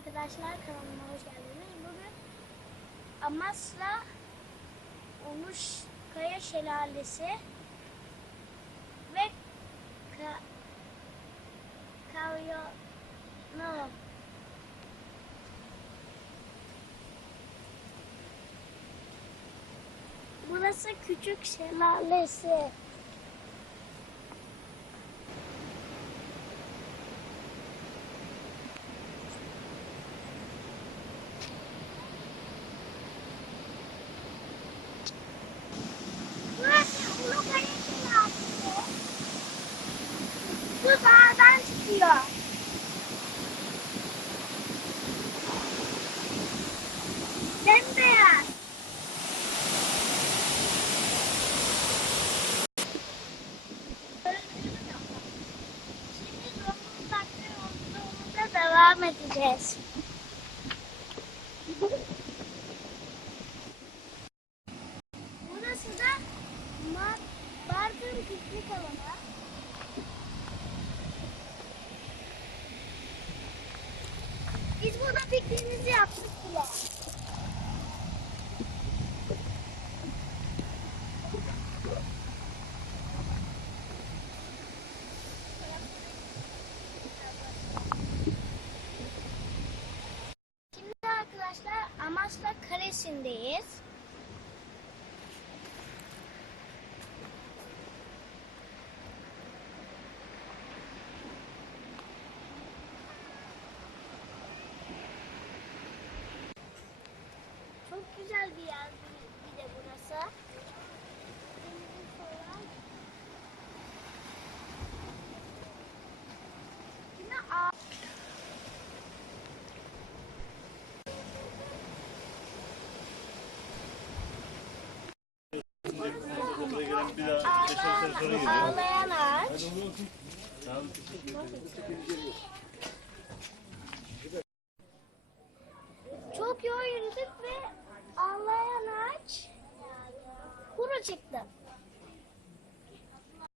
arkadaşlar, kanalıma hoş geldiniz. Bugün Amasra Onuşkaya Şelalesi ve Kavyonu. Burası küçük şelalesi. Burası Ulukaya Şelalesi. Bu dağdan çıkıyor. Bembeyaz. Şimdi Zonguldak'ta yolculuğumuza devam edeceğiz. Burası da Bartın piknik alanı. Biz burada pikniğimizi yaptık bile. Şimdi arkadaşlar Amasra Kalesi'ndeyiz. Çok güzel bir yer bir de burası. Denizin sonra. Şimdi ağlayan ağaç. Çok yol yürüdük ve ağlayan ağaç kuru çıktı.